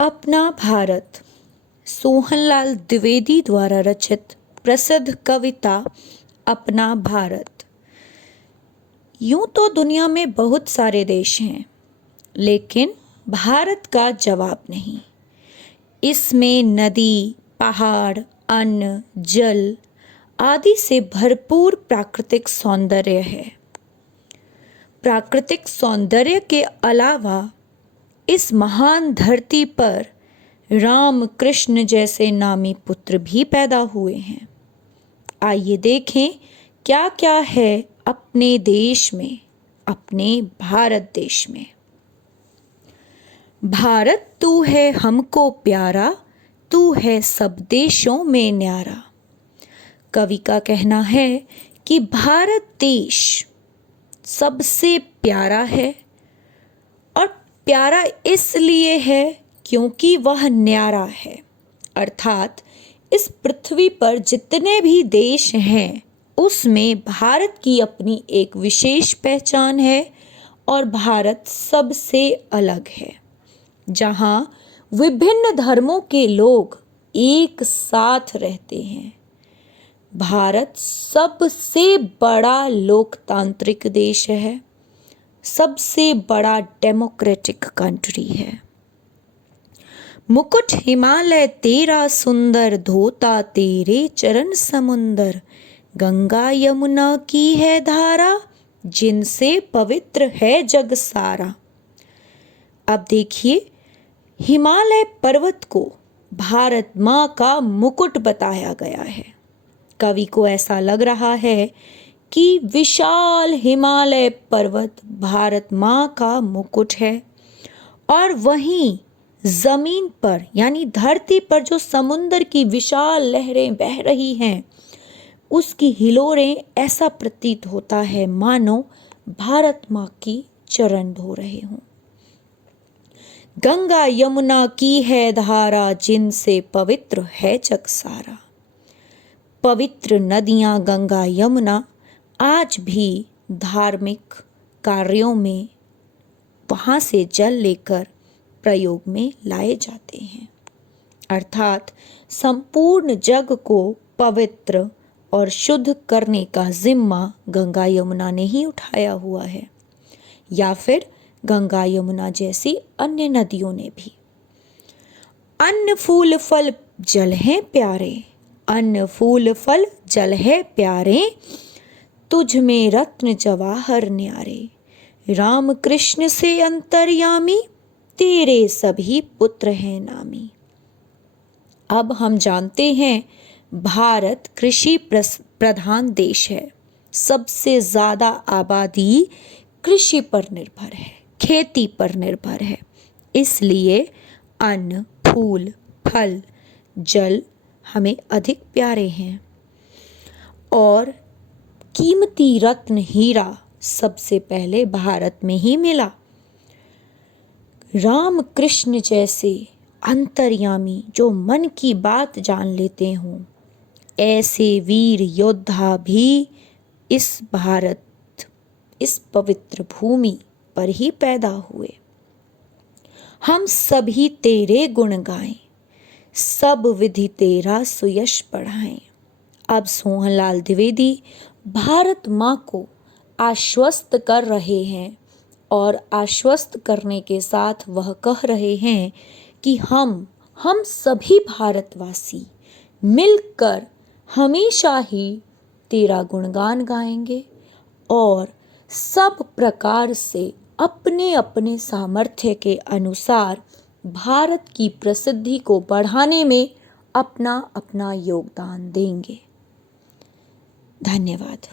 अपना भारत सोहनलाल द्विवेदी द्वारा रचित प्रसिद्ध कविता अपना भारत। यूं तो दुनिया में बहुत सारे देश हैं, लेकिन भारत का जवाब नहीं। इसमें नदी, पहाड़, अन्न, जल आदि से भरपूर प्राकृतिक सौंदर्य है। प्राकृतिक सौंदर्य के अलावा इस महान धरती पर राम कृष्ण जैसे नामी पुत्र भी पैदा हुए हैं। आइए देखें क्या क्या है अपने देश में, अपने भारत देश में। भारत तू है हमको प्यारा, तू है सब देशों में न्यारा। कवि का कहना है कि भारत देश सबसे प्यारा है, और प्यारा इसलिए है क्योंकि वह न्यारा है। अर्थात इस पृथ्वी पर जितने भी देश हैं उसमें भारत की अपनी एक विशेष पहचान है, और भारत सबसे अलग है, जहाँ विभिन्न धर्मों के लोग एक साथ रहते हैं। भारत सबसे बड़ा लोकतांत्रिक देश है, सबसे बड़ा डेमोक्रेटिक कंट्री है। मुकुट हिमालय तेरा सुंदर, धोता तेरे चरण समुंदर। गंगा यमुना की है धारा, जिनसे पवित्र है जग सारा। अब देखिए, हिमालय पर्वत को भारत माँ का मुकुट बताया गया है। कवि को ऐसा लग रहा है कि विशाल हिमालय पर्वत भारत माँ का मुकुट है, और वहीं जमीन पर यानी धरती पर जो समुंदर की विशाल लहरें बह रही हैं, उसकी हिलोरें ऐसा प्रतीत होता है मानो भारत माँ की चरण धो रहे हों। गंगा यमुना की है धारा, जिनसे पवित्र है जग सारा। पवित्र नदियाँ गंगा यमुना आज भी धार्मिक कार्यों में वहाँ से जल लेकर प्रयोग में लाए जाते हैं। अर्थात संपूर्ण जग को पवित्र और शुद्ध करने का जिम्मा गंगा यमुना ने ही उठाया हुआ है, या फिर गंगा यमुना जैसी अन्य नदियों ने भी। अन्न फूल फल जल है प्यारे, अन्न फूल फल जल है प्यारे। तुझ में रत्न जवाहर न्यारे। राम कृष्ण से अंतर्यामी, तेरे सभी पुत्र हैं नामी। अब हम जानते हैं भारत कृषि प्रधान देश है। सबसे ज्यादा आबादी कृषि पर निर्भर है, खेती पर निर्भर है। इसलिए अन्न, फूल, फल, जल हमें अधिक प्यारे हैं, और कीमती रत्न हीरा सबसे पहले भारत में ही मिला। राम कृष्ण जैसे अंतर्यामी जो मन की बात जान लेते हों, ऐसे वीर योद्धा भी इस भारत, इस पवित्र भूमि पर ही पैदा हुए। हम सभी तेरे गुण गाएं, सब विधि तेरा सुयश बढ़ाएं। अब सोहनलाल द्विवेदी भारत माँ को आश्वस्त कर रहे हैं, और आश्वस्त करने के साथ वह कह रहे हैं कि हम सभी भारतवासी मिलकर हमेशा ही तेरा गुणगान गाएंगे, और सब प्रकार से अपने अपने सामर्थ्य के अनुसार भारत की प्रसिद्धि को बढ़ाने में अपना अपना योगदान देंगे। धन्यवाद।